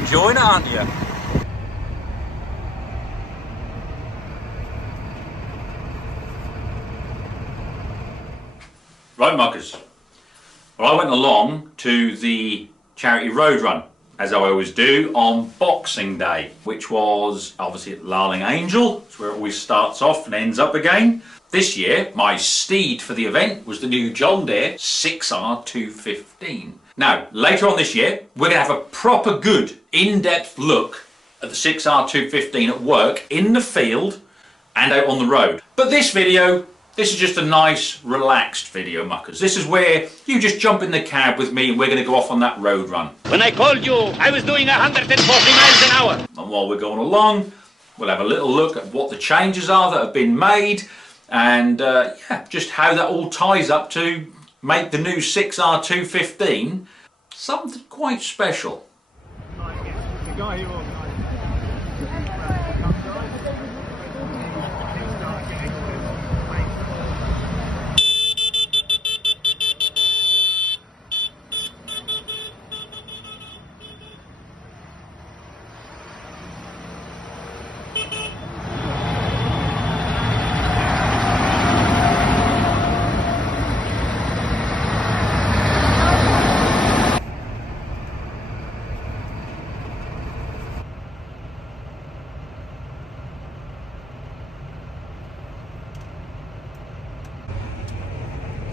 enjoying it, aren't you? Right, muckers. Well, I went along to the charity road run, as I always do, on Boxing Day, which was obviously at Larling Angel. It's where it always starts off and ends up again. This year, my steed for the event was the new John Deere 6R215. Now, later on this year, we're going to have a proper good, in-depth look at the 6R215 at work, in the field and out on the road. But this video, this is just a nice, relaxed video, muckers. This is where you just jump in the cab with me and we're going to go off on that road run. When I called you, I was doing 140 miles an hour. And while we're going along, we'll have a little look at what the changes are that have been made and yeah, just how that all ties up to make the new 6R215 something quite special. The guy who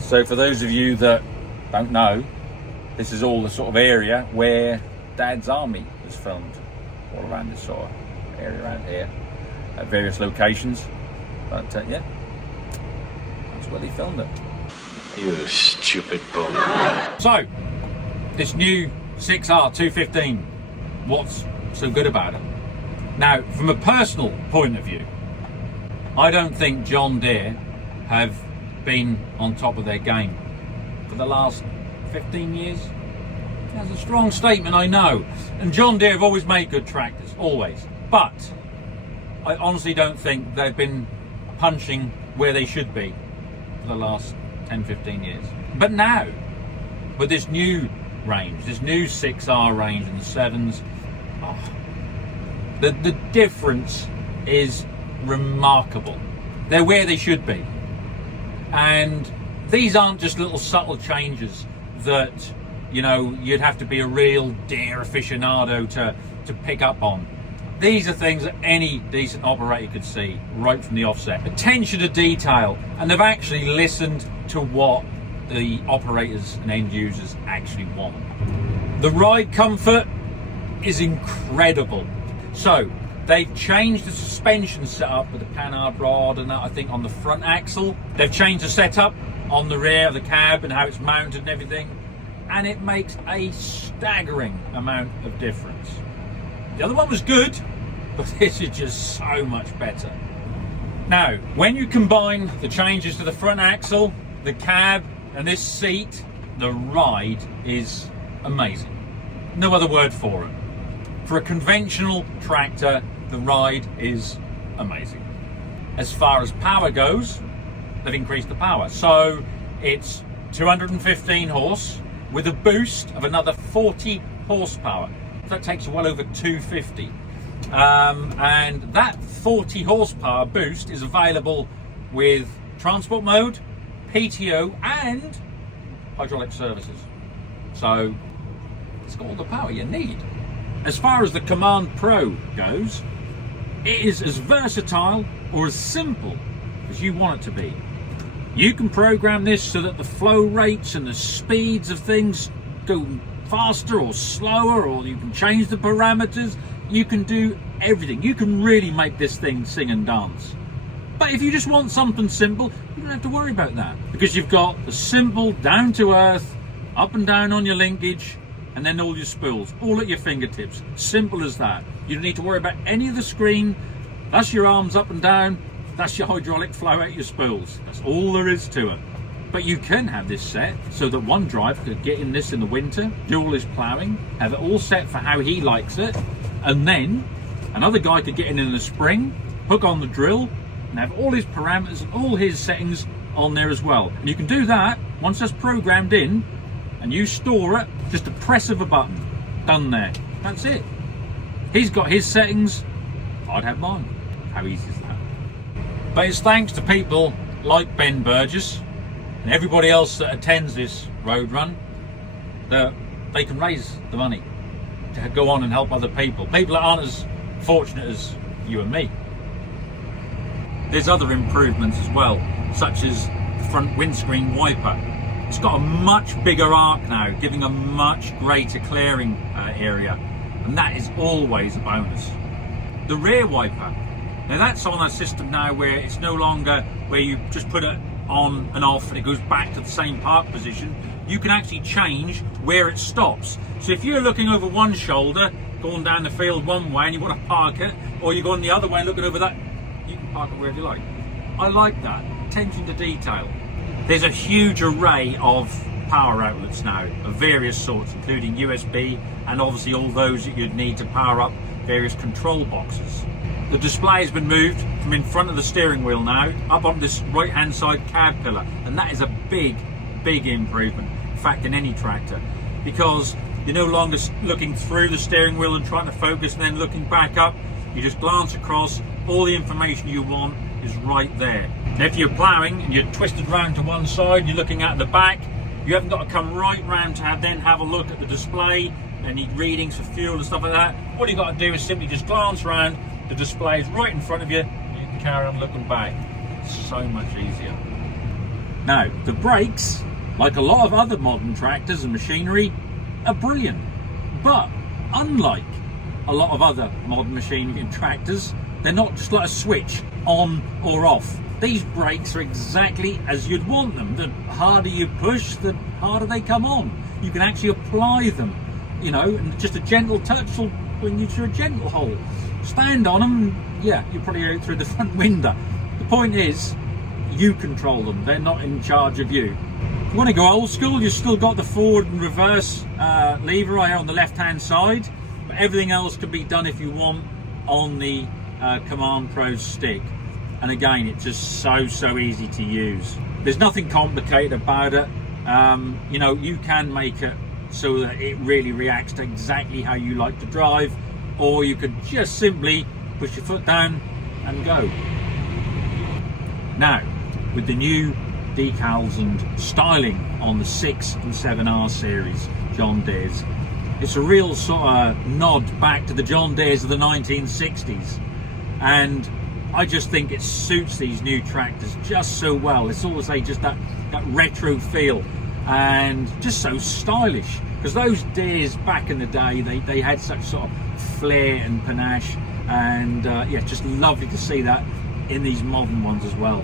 So for those of you that don't know, this is all the sort of area where Dad's army was filmed, all around this sort of area around here, at various locations. But yeah, that's where they filmed it. You stupid bum. So, this new 6R215, what's so good about it? Now, from a personal point of view, I don't think John Deere have been on top of their game for the last 15 years. That's a strong statement, I know. And John Deere have always made good tractors, always. But I honestly don't think they've been punching where they should be for the last 10, 15 years. But now, with this new range, this new 6R range and the 7s, the difference is remarkable. They're where they should be. And these aren't just little subtle changes that, you know, you'd have to be a real Deere aficionado to pick up on. These are things that any decent operator could see right from the offset. Attention to detail, and they've actually listened to what the operators and end users actually want. The ride comfort is incredible. So they've changed the suspension setup with the panhard rod and that, I think, on the front axle. They've changed the setup on the rear of the cab and how it's mounted and everything, and it makes a staggering amount of difference. The other one was good, but this is just so much better. Now, when you combine the changes to the front axle, the cab and this seat, the ride is amazing. No other word for it. For a conventional tractor, the ride is amazing. As far as power goes, they've increased the power. So it's 215 horse with a boost of another 40 horsepower. That takes you well over 250. And that 40 horsepower boost is available with transport mode, PTO and hydraulic services. So it's got all the power you need. As far as the Command Pro goes, it is as versatile or as simple as you want it to be. You can program this so that the flow rates and the speeds of things go faster or slower, or you can change the parameters. You can do everything. You can really make this thing sing and dance. But if you just want something simple, you don't have to worry about that, because you've got the simple, down to earth, up and down on your linkage, and then all your spools, all at your fingertips. Simple as that. You don't need to worry about any of the screen. That's your arms up and down. That's your hydraulic flow out your spools. That's all there is to it. But you can have this set so that one driver could get in this in the winter, do all his ploughing, have it all set for how he likes it, and then another guy could get in the spring, hook on the drill, and have all his parameters and all his settings on there as well. And you can do that once that's programmed in, and you store it, just a press of a button. Done there. That's it. He's got his settings, I'd have mine. How easy is that? But it's thanks to people like Ben Burgess and everybody else that attends this road run that they can raise the money to go on and help other people that aren't as fortunate as you and me. There's other improvements as well, such as the front windscreen wiper. It's got a much bigger arc now, giving a much greater clearing area, and that is always a bonus. The rear wiper, now that's on a system now where it's no longer where you just put it on and off and it goes back to the same park position. You can actually change where it stops. So if you're looking over one shoulder, going down the field one way and you want to park it, or you're going the other way looking over that, you can park it wherever you like. I like that, attention to detail. There's a huge array of power outlets now of various sorts, including USB and obviously all those that you'd need to power up various control boxes. The display has been moved from in front of the steering wheel now up on this right hand side cab pillar, and that is a big improvement, in fact, in any tractor, because you're no longer looking through the steering wheel and trying to focus and then looking back up. You just glance across, all the information you want is right there. Now if you're ploughing and you're twisted round to one side and you're looking at the back, you haven't got to come right round to have a look at the display, any readings for fuel and stuff like that. All you've got to do is simply just glance around, the display is right in front of you, and you can carry on looking back. It's so much easier. Now, the brakes, like a lot of other modern tractors and machinery, are brilliant. But unlike a lot of other modern machinery and tractors, they're not just like a switch on or off. These brakes are exactly as you'd want them. The harder you push, the harder they come on. You can actually apply them, you know, and just a gentle touch will bring you through a gentle hole. Stand on them, yeah, you're probably out through the front window. The point is, you control them. They're not in charge of you. If you want to go old school, you've still got the forward and reverse lever right on the left-hand side, but everything else can be done if you want on the Command Pro stick. And again, it's just so easy to use. There's nothing complicated about it. You know, you can make it so that it really reacts to exactly how you like to drive, or you could just simply push your foot down and go. Now, with the new decals and styling on the 6 and 7R series John Deere's, it's a real sort of nod back to the John Deere's of the 1960s, and I just think it suits these new tractors just so well. It's always just that retro feel and just so stylish, because those Deere's back in the day, they had such sort of flair and panache, and yeah, just lovely to see that in these modern ones as well.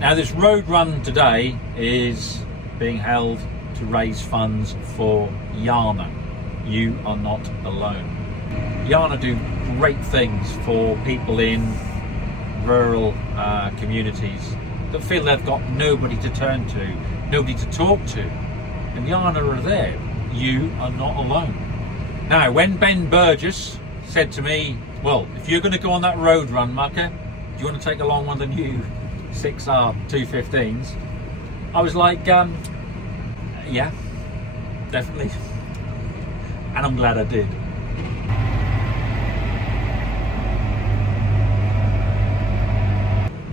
Now, this road run today is being held to raise funds for Yana. You are not alone. Yana do great things for people in rural communities that feel they've got nobody to turn to, nobody to talk to. And Yana are there. You are not alone. Now, when Ben Burgess said to me, well, if you're going to go on that road run, Mucker, do you want to take along one of the new 6R 215s? I was like, yeah, definitely. And I'm glad I did.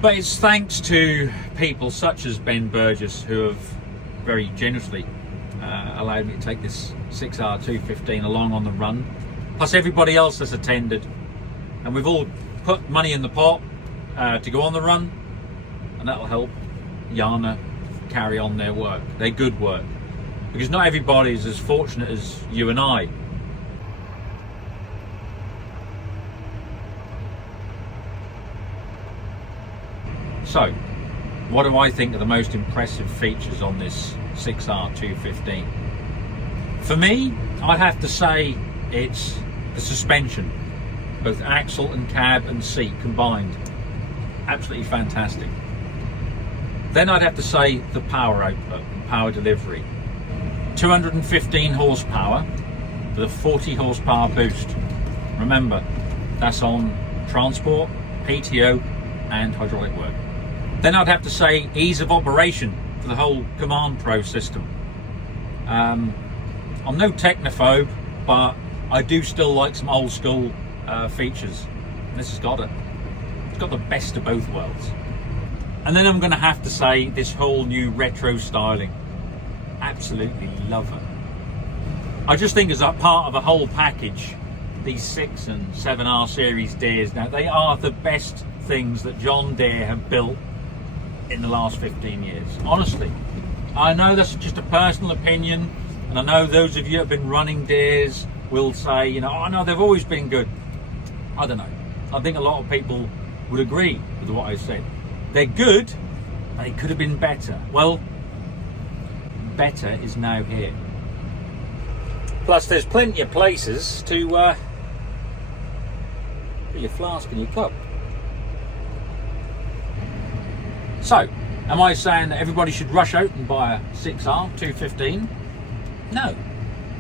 But it's thanks to people such as Ben Burgess who have very generously allowed me to take this 6R 215 along on the run, plus everybody else that's attended, and we've all put money in the pot to go on the run, and that'll help Yana carry on their work, their good work, because not everybody is as fortunate as you and I. So, what do I think are the most impressive features on this 6R 215? For me, I'd have to say it's the suspension, both axle and cab and seat combined. Absolutely fantastic. Then I'd have to say the power output and power delivery. 215 horsepower with a 40 horsepower boost. Remember, that's on transport, PTO and hydraulic work. Then I'd have to say ease of operation for the whole Command Pro system. I'm no technophobe, but I do still like some old school features. And this has got it. It's got the best of both worlds. And then I'm going to have to say this whole new retro styling. Absolutely love it. I just think as a part of a whole package, these 6 and 7R series Deeres now, they are the best things that John Deere have built in the last 15 years. Honestly, I know that's just a personal opinion, and I know those of you who have been running Deeres will say, you know, oh no, they've always been good. I don't know. I think a lot of people would agree with what I said. They're good, they could have been better. Well, better is now here. Plus there's plenty of places to put your flask and your cup. So, am I saying that everybody should rush out and buy a 6R 215? No.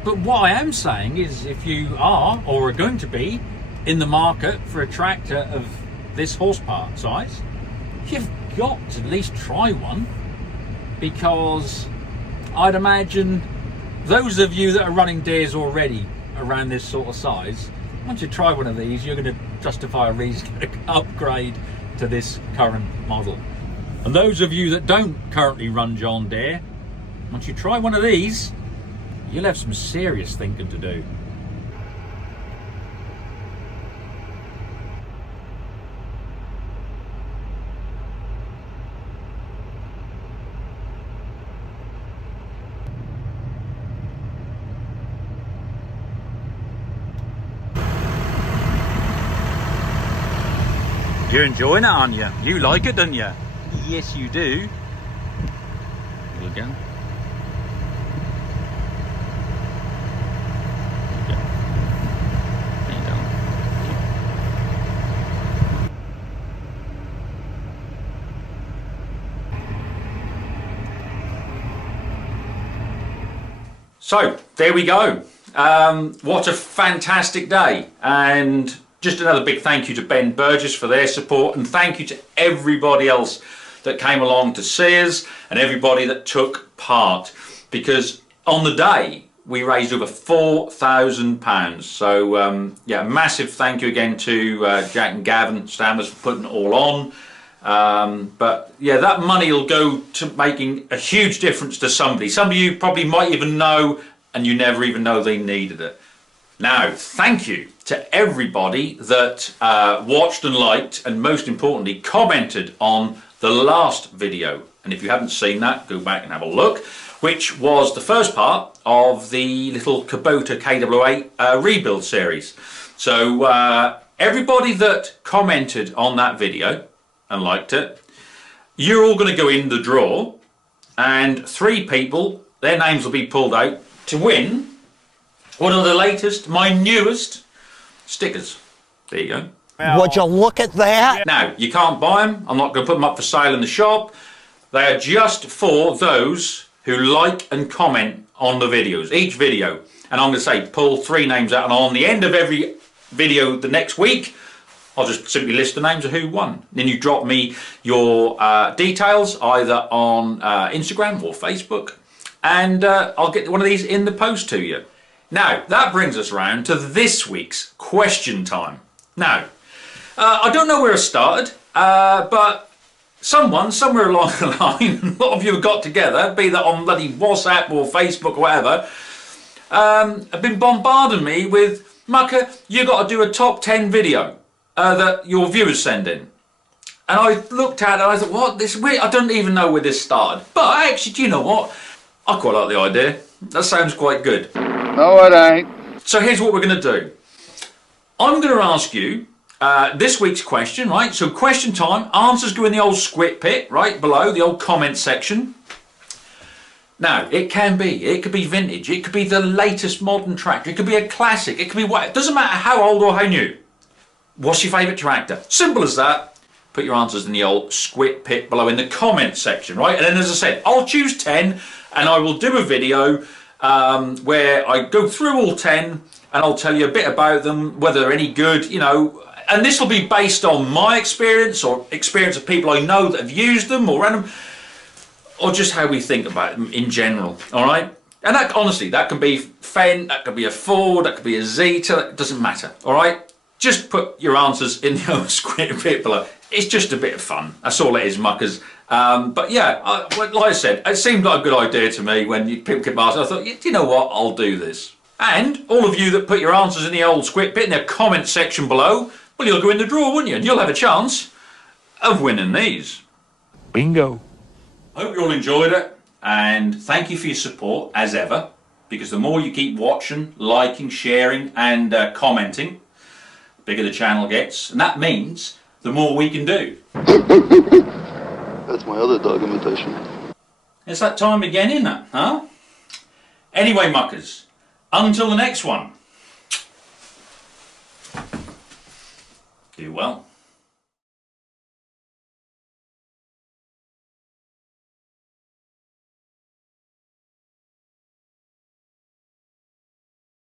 But what I am saying is, if you are or are going to be in the market for a tractor of this horsepower size, you've got to at least try one, because I'd imagine those of you that are running Deeres already around this sort of size, once you try one of these, you're going to justify a reason to upgrade to this current model. And those of you that don't currently run John Deere, once you try one of these, you'll have some serious thinking to do. You're enjoying it, aren't you? You like it, don't you? Yes, you do. Go again. So there we go. What a fantastic day, and just another big thank you to Ben Burgess for their support, and thank you to everybody else that came along to see us and everybody that took part, because on the day we raised over £4,000. So yeah, massive thank you again to Jack and Gavin Stammers for putting it all on. But yeah, that money will go to making a huge difference to somebody. Some of you probably might even know, and you never even know they needed it. Now, thank you to everybody that watched and liked, and most importantly commented on the last video. And if you haven't seen that, go back and have a look, which was the first part of the little Kubota KW8 rebuild series. So everybody that commented on that video and liked it, you're all going to go in the draw, and 3 people, their names will be pulled out to win one of the latest, my newest stickers. There you go. Would you look at that? Now, you can't buy them. I'm not going to put them up for sale in the shop. They are just for those who like and comment on the videos, each video. And I'm going to say, pull 3 names out, and on the end of every video the next week, I'll just simply list the names of who won. Then you drop me your details either on Instagram or Facebook, and I'll get one of these in the post to you. Now, that brings us round to this week's question time. Now, I don't know where it started, but someone, somewhere along the line, a lot of you have got together, be that on bloody WhatsApp or Facebook or whatever, have been bombarding me with, Mucker, you got to do a top 10 video that your viewers send in. And I looked at it and I thought, what, this weird, I don't even know where this started. But actually, do you know what? I quite like the idea. That sounds quite good. No, it ain't. So here's what we're going to do. I'm going to ask you this week's question, right? So question time, answers go in the old squid pit, right below, the old comment section. Now, it could be vintage, it could be the latest modern tractor, it could be a classic, it could be what, it doesn't matter how old or how new. What's your favourite tractor? Simple as that. Put your answers in the old squid pit below in the comment section, right? And then, as I said, I'll choose 10 and I will do a video where I go through all 10 and I'll tell you a bit about them, whether they're any good, you know, and this will be based on my experience or experience of people I know that have used them or random, or just how we think about them in general, all right? And that, honestly, that can be Fendt, that could be a Ford, that could be a Zeta, it doesn't matter, all right? Just put your answers in the old script bit below. It's just a bit of fun. That's all it is, muckers. But yeah, like I said, it seemed like a good idea to me when people kept asking. I thought, you know what, I'll do this. And all of you that put your answers in the old script bit in the comment section below, well, you'll go in the draw, wouldn't you? And you'll have a chance of winning these. Bingo. Hope you all enjoyed it, and thank you for your support, as ever, because the more you keep watching, liking, sharing, and commenting, the bigger the channel gets, and that means the more we can do. That's my other dog imitation. It's that time again, isn't it? Huh? Anyway, muckers, until the next one, do well.